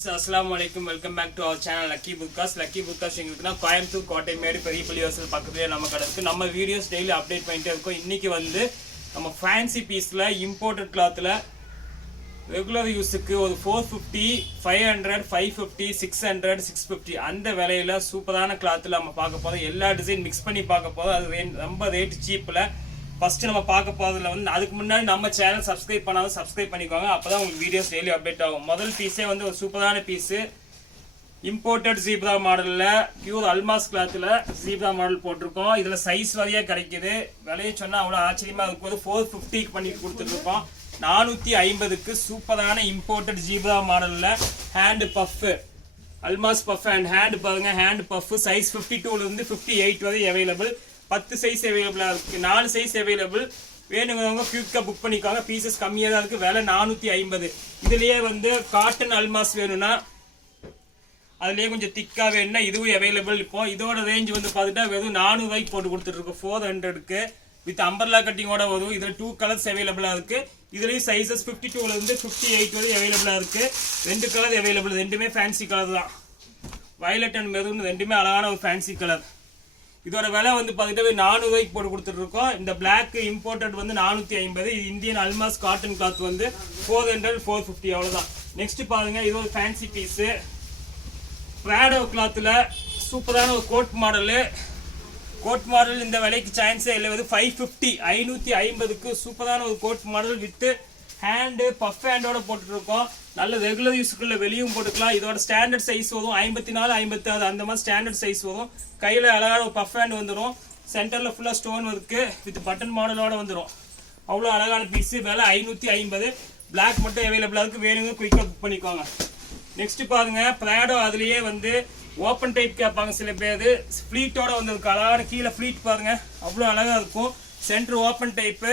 Assalamualaikum, welcome back to our channel Lucky Bookcast. Lucky Bookcast எங்களுக்குனா Coimbatore கோட்டை மேடு பெரியபள்ளி வாசல் பக்கத்துலயே நம்ம கடை இருக்கு. நம்ம வீடியோஸ் டெய்லி அப்டேட் பண்ணிட்டே இருக்கோம். இன்னைக்கு வந்து நம்ம ஃபேன்சி பீஸ்ல இம்போர்ட்டட் கிளாத்ல ரெகுலர் யூஸ்க்கு ஒரு 450, 500, 550, 600, 650 அந்த விலையில சூப்பரான கிளாத்ல நம்ம பார்க்க போறோம். எல்லா டிசைன் மிக்ஸ் பண்ணி பார்க்க போறோம். அது ரொம்ப ரேட் சீப்ல ஃபர்ஸ்ட் நம்ம பார்க்க போறதுல வந்து அதுக்கு முன்னாடி நம்ம சேனல் சப்ஸ்கிரைப் பண்ணாலும் சப்ஸ்கிரைப் பண்ணிக்கோங்க. அப்பதான் உங்களுக்கு வீடியோஸ் டெய்லி அப்டேட் ஆகும். முதல் பீஸே வந்து ஒரு சூப்பரான பீஸ் இம்போர்ட்டட் ஜீப்ரா மாடல்ல பியூர் அல்மாஸ் கிளாத்ல ஜீப்ரா மாடல் போட்டிருக்கோம். இதுல சைஸ் வரையா கிடைக்குது. விலையை சொன்னா அவ்வளவு ஆச்சரியமா இருக்கும். 450 பண்ணி கொடுத்துருக்கோம். 450க்கு சூப்பரான இம்போர்ட்டட் ஜீப்ரா மாடல்ல ஹேண்ட் பஃப் அல்மாஸ் பஃப் அண்ட் ஹேண்ட் பாருங்க. ஹேண்ட் பஃப் சைஸ் 52ல இருந்து 58 வரை அவைலபிள். 10 சைஸ் அவைலபிளா இருக்கு. 4 சைஸ் அவைலபிள். வேணுங்கிறவங்க குயிக்கா புக் பண்ணிக்கோங்க. பீசஸ் கம்மியா தான் இருக்கு. விலை 450. இதுலயே வந்து காட்டன் அல்மாஸ் வேணும்னா அதுலயே கொஞ்சம் திக்கா வேணும்னா இதுவும் அவைலபிள். இப்போ இதோட ரேஞ்ச் வந்து பாத்துட்டா வெறும் 400 ரூபாய்க்கு போட்டு கொடுத்துட்டு இருக்கோம். 400க்கு வித் அம்பர்லா கட்டிங்கோட வரும். இதுல 2 கலர்ஸ் அவைலபிளா இருக்கு. இதுலயும் சைசஸ் 52ல இருந்து 58 வரை அவைலபிளா இருக்கு. 2 கலர் அவைலபிள். ரெண்டுமே ஃபேன்சி கலர் தான். வயலட் அண்ட் மெரூன் ரெண்டுமே அழகான ஒரு ஃபேன்சி கலர். இதோட விலை வந்து பாத்தீங்கன்னா 400 ரூபாய்க்கு போட்டு கொடுத்துட்டு இருக்கோம். இந்த பிளாக் இம்போர்ட்டட் வந்து 450. இந்தியன் அல்மாஸ் காட்டன் கிளாத் வந்து 400, 450 அவ்வளவுதான். நெக்ஸ்ட் பாருங்க, இது ஒரு ஃபேன்சி பீஸ் பிராடோ கிளாத்ல சூப்பரான ஒரு கோட் மாடல். கோட் மாடல் இந்த விலைக்கு சான்ஸே இல்லை. வந்து 550, 550க்கு சூப்பரான ஒரு coat model with hand puff ஹேண்டோட போட்டுட்டு இருக்கோம். நல்ல ரெகுலர் யூஸ்க்குள்ள வெளியும் போட்டுக்கலாம். இதோட ஸ்டாண்டர்ட் சைஸ் வரும் 54, 56 அந்த மாதிரி ஸ்டாண்டர்ட் சைஸ் வரும். கையில அழகான ஒரு பஃப் ஹேண்ட் வந்துடும். சென்டர்ல ஃபுல்லா ஸ்டோன் இருக்கு வித் பட்டன் மாடலோட வந்துடும். அவ்வளோ அழகான பீஸ். விலை 550. பிளாக் மட்டும் அவைலபிளா இருக்கு. வேணுங்க குயிக்கா புக் பண்ணிக்கோங்க. நெக்ஸ்ட் பாருங்க, பிராடோ அதுலயே வந்து ஓப்பன் டைப் கேட்பாங்க சில பேர். ஃபிளீட்டோட வந்திருக்கு. அழகான கீழே ஃபிளீட் பாருங்க, அவ்வளோ அழகா இருக்கும். Centre open type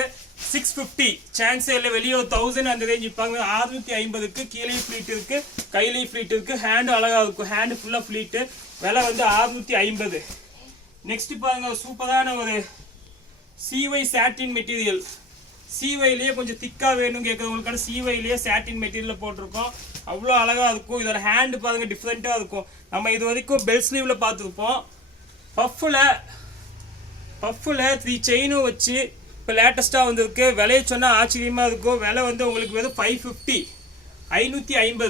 650. சான்ஸே இல்லை. வெளியே 1000 அந்த ரேஞ்ச் இருப்பாங்க. 650க்கு கீழே ஃபிளீட் இருக்கு, கையிலையும் ஃபிளீட் இருக்கு. ஹேண்டு அழகா இருக்கும். ஹேண்டு ஃபுல்லா ஃபிளீட். விலை வந்து 650. நெக்ஸ்ட் பாருங்க, சூப்பரான ஒரு சிவை சாட்டின் மெட்டீரியல். சிவையிலேயே கொஞ்சம் திக்கா வேணும் கேட்கறவங்களுக்கான சிவையிலேயே சாட்டின் மெட்டீரியல் போட்டிருக்கோம். அவ்வளோ அழகா இருக்கும். இதோட ஹேண்டு பாருங்க டிஃப்ரெண்டா இருக்கும். நம்ம இது வரைக்கும் பெல் ஸ்லீவ்ல பார்த்துருப்போம். பஃப்ல 3 செயினும் வச்சு இப்போ லேட்டஸ்ட்டாக வந்திருக்கு. விலையை சொன்னால் ஆச்சரியமாக இருக்கும். விலை வந்து உங்களுக்கு வெறும் 550, 550.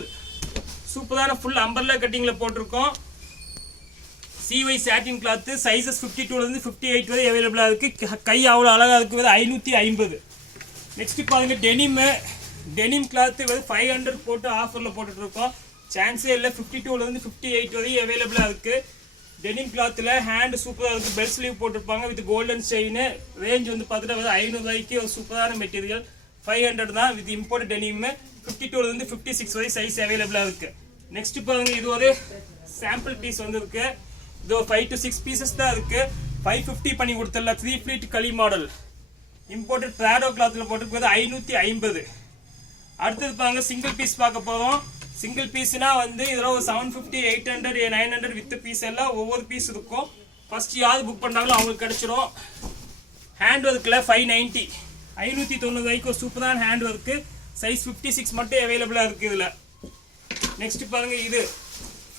சூப்பரான ஃபுல் அம்பர்லா கட்டிங்கில் போட்டிருக்கோம். சிவை சாட்டின் கிளாத்து சைஸஸ் 52லேருந்து 58 வரை அவைலபிளாக இருக்குது. கை அவ்வளோ அழகாக இருக்குது. வெறும் 550. நெக்ஸ்ட் பாருங்க, டெனிம் கிளாத்து வெறும் 500 போட்டு ஆஃபரில் போட்டுட்ருக்கோம். சான்ஸே இல்லை. 52லேருந்து 58 வரை அவைலபிளாக இருக்குது. டெனிம் கிளாத்ல ஹேண்ட் சூப்பரா இருக்கு. பெல் ஸ்லீவ் போட்டிருப்பாங்க வித் கோல்டன் செயின். ரேஞ்ச் வந்து பார்த்துட்டு 500 ரூபாய்க்கு ஒரு சூப்பரான மெட்டீரியல். 500 தான் வித் இம்போர்ட் டெனிம். 52ல இருந்து 56 வரை சைஸ் அவைலபிளா இருக்கு. நெக்ஸ்ட் பாருங்க, இது ஒரு சாம்பிள் பீஸ் வந்திருக்கு. இது ஒரு 5 to 6 பீசஸ் தான் இருக்கு. 550 பண்ணி கொடுத்துடல. 3 ஃபிளீட் களி மாடல் இம்போர்ட்டட் பிராடோ கிளாத்ல போட்டிருக்கிறது 550. அடுத்தது பாருங்க, சிங்கிள் பீஸ் பார்க்க போறோம். சிங்கிள் பீஸ்னா வந்து இதில் ஒரு 750, 800, 900 வித் பீஸ் எல்லாம் ஒவ்வொரு பீஸ் இருக்கும். ஃபர்ஸ்ட் யாரு புக் பண்ணாங்களோ அவங்களுக்கு கிடைச்சிரும். ஹேண்ட் ஒர்க்கில் 590, 590 ரூபாய்க்கு ஒரு சூப்பரான ஹேண்ட் ஒர்க்கு. சைஸ் 56 மட்டும் அவைலபிளாக இருக்குது இதில். நெக்ஸ்ட் பாருங்க, இது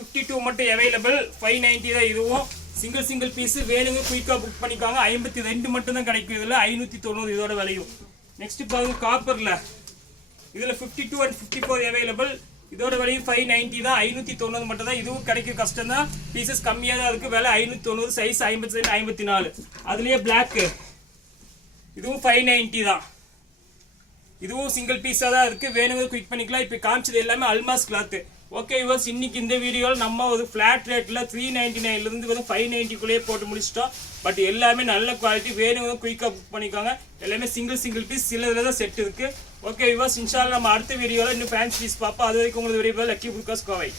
52 மட்டும் அவைலபிள். 590 தான் இதுவும். சிங்கிள் பீஸ் வேணுங்க குயிக்காக புக் பண்ணிக்காங்க. 52 மட்டும் தான் கிடைக்கும் இதில். 590 இதோட விலையும். நெக்ஸ்ட் பாருங்க, காப்பரில் இதில் 52 and 54 அவைலபிள். இதோட விலையும் 590 தான். 590 மட்டும் தான். இதுவும் கிடைக்க கஷ்டம் தான். பீசஸ் கம்மியாக தான் இருக்கு. விலை 590. சைஸ் 57, 54. அதுலயே பிளாக் இதுவும் 590 தான். இதுவும் சிங்கிள் பீஸா தான் இருக்கு. வேணுங்க குயிக் பண்ணிக்கலாம். இப்போ காமிச்சது எல்லாமே அல்மாஸ் கிளாத். ஓகே யூவர்ஸ், இன்னைக்கு இந்த வீடியோவில் நம்ம ஒரு ஃபிளாட் ரேட்ல 399 இருந்து வெறும் 590 போட்டு முடிச்சிட்டோம். பட் எல்லாமே நல்ல குவாலிட்டி. வேணுங்க குயிக்காக புக் பண்ணிக்கோங்க. எல்லாமே சிங்கிள் பீஸ். சில இதில் தான் செட் இருக்கு. ஓகே யூவர்ஸ், இன்ஷால்லா நம்ம அடுத்த வீடியோவில் இன்னும் ஃபேன்சி பீஸ் பார்ப்போம். அது வரைக்கும் உங்களுக்கு வீடியோ லக்கி புக்காஸ் கோவை.